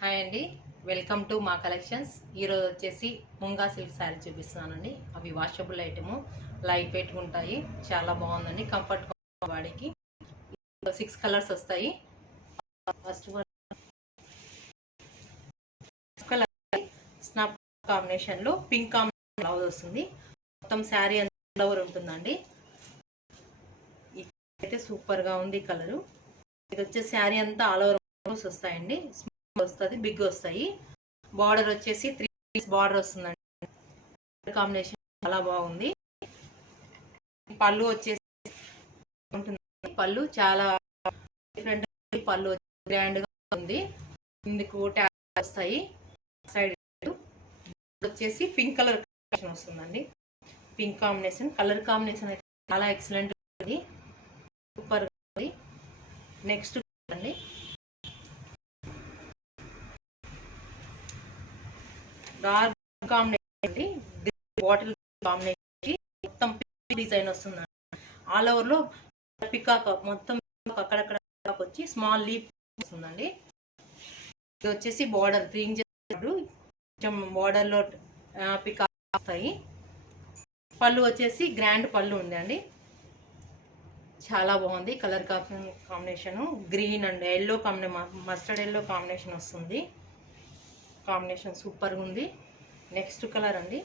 Hi అండి, welcome to మా collections. ఈరోజు వచ్చేసి ముంగా సిల్క్ శారీ చూపిస్తున్నానండి. అవి వాషబుల్ ఐటము, లైట్ వెయిట్గా ఉంటాయి. చాలా బాగుందండి, కంఫర్ట్ బాడీకి. 6 కలర్స్ వస్తాయి. ఫస్ట్ కలర్ స్నాప్ కాంబినేషన్లో పింక్ కాంబినేషన్ బ్లౌజ్ వస్తుంది. మొత్తం శారీ అంతా ఉంటుందండి. అయితే సూపర్గా ఉంది కలరు. ఇది వచ్చేసి శారీ అంతా ఆల్ ఓవర్ వస్తాయండి. వస్తుంది, బిగ్ వస్తాయి. బార్డర్ వచ్చేసి 3 పీస్ బార్డర్ వస్తుందండి. కాంబినేషన్ చాలా బాగుంది. పళ్ళు వచ్చేసి ఉంటుంది, పళ్ళు చాలా డిఫరెంట్. పళ్ళు గ్రాండ్ గా ఉంది. ఇందుకు ట్యాగ్ వస్తాయి. సైడ్ వచ్చేసి పింక్ కలర్ కాంబినేషన్ వస్తుందండి. పింక్ కాంబినేషన్, కలర్ కాంబినేషన్ అయితే చాలా ఎక్సలెంట్ ఉంది, సూపర్ ఉంది. నెక్స్ట్ అండి డార్క్ కాంబినేషన్, బాటిల్ కాంబినేషన్, మొత్తం డిజైన్ వస్తుంది. ఆల్ ఓవర్ లో పికాక్ మొత్తం అక్కడక్కడ వచ్చి స్మాల్ లీప్ వస్తుందండి. ఇది వచ్చేసి బార్డర్ 3 ఇంచెస్ కొంచెం బార్డర్ లో పికాక్ వస్తాయి. పళ్ళు వచ్చేసి గ్రాండ్ పళ్ళు ఉందండి. చాలా బాగుంది. Colour combination green and yellow combination, mustard yellow combination వస్తుంది. కాంబినేషన్ సూపర్గా ఉంది. నెక్స్ట్ కలర్ అండి,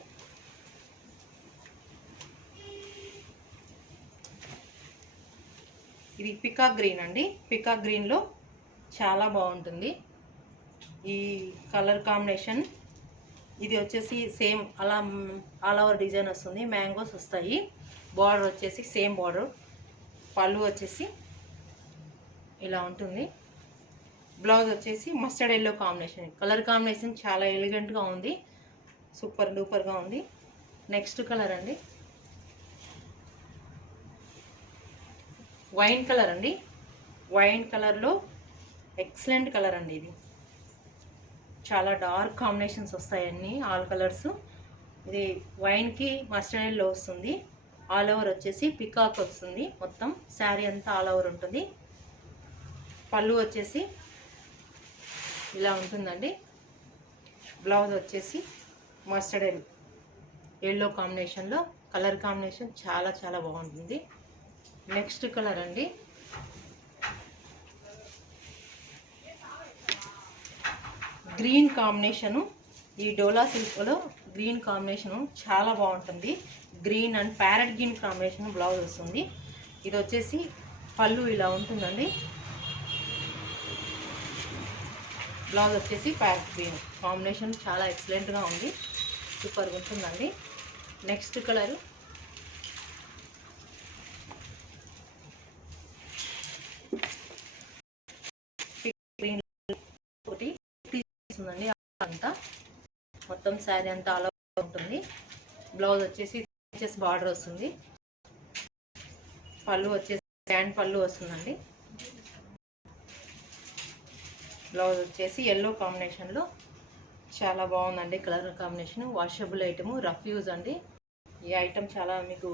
ఇది పికాక్ గ్రీన్ అండి. పికాక్ గ్రీన్లో చాలా బాగుంటుంది ఈ కలర్ కాంబినేషన్. ఇది వచ్చేసి సేమ్ అలా ఆల్ ఓవర్ డిజైన్ వస్తుంది, మ్యాంగోస్ వస్తాయి. బార్డర్ వచ్చేసి సేమ్ బార్డర్. పళ్ళు వచ్చేసి ఇలా ఉంటుంది. బ్లౌజ్ వచ్చేసి mustard yellow combination. Colour combination చాలా ఎలిగెంట్గా ఉంది, సూపర్ డూపర్గా ఉంది. నెక్స్ట్ కలర్ అండి, వైన్ కలర్ అండి. వైన్ కలర్లో ఎక్సలెంట్ కలర్ అండి. ఇది చాలా డార్క్ కాంబినేషన్స్ వస్తాయి, అన్ని ఆల్ కలర్స్. ఇది వైన్కి మస్టర్డ్ ఎల్లో వస్తుంది. ఆల్ ఓవర్ వచ్చేసి పికాక్ వస్తుంది. మొత్తం శారీ అంతా ఆల్ ఓవర్ ఉంటుంది. పళ్ళు వచ్చేసి ఇలా ఉంటుందండి. బ్లౌజ్ వచ్చేసి మస్టర్డ్ ఎల్లో కాంబినేషన్లో, కలర్ కాంబినేషన్ చాలా చాలా బాగుంటుంది. నెక్స్ట్ కలర్ అండి, గ్రీన్ కాంబినేషను. ఈ డోలా సిల్క్లో గ్రీన్ కాంబినేషను చాలా బాగుంటుంది. Green and parrot green combination blouse వస్తుంది. ఇది వచ్చేసి పళ్ళు ఇలా ఉంటుందండి. బ్లౌజ్ వచ్చేసి ప్యారెట్ గ్రీన్ కాంబినేషన్ చాలా ఎక్సలెంట్గా ఉంది, సూపర్గా ఉంటుందండి. నెక్స్ట్ కలరు గ్రీన్ ఒకటి తీసుకుందండి. అంతా మొత్తం శారీ అంతా అలా ఉంటుంది. బ్లౌజ్ వచ్చేసి బార్డర్ వస్తుంది. పళ్ళు వచ్చేసి గ్రాండ్ పళ్ళు వస్తుందండి. బ్లౌజ్ వచ్చేసి ఎల్లో కాంబినేషన్లో చాలా బాగుందండి. Colour combination washable item, rough use అండి. ఈ ఐటమ్ చాలా మీకు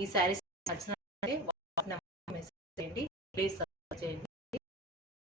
ఈ శారీస్ నచ్చినట్లయితే మెసేజ్ చేయండి, ప్లీజ్ సబ్స్క్రైబ్ చేయండి.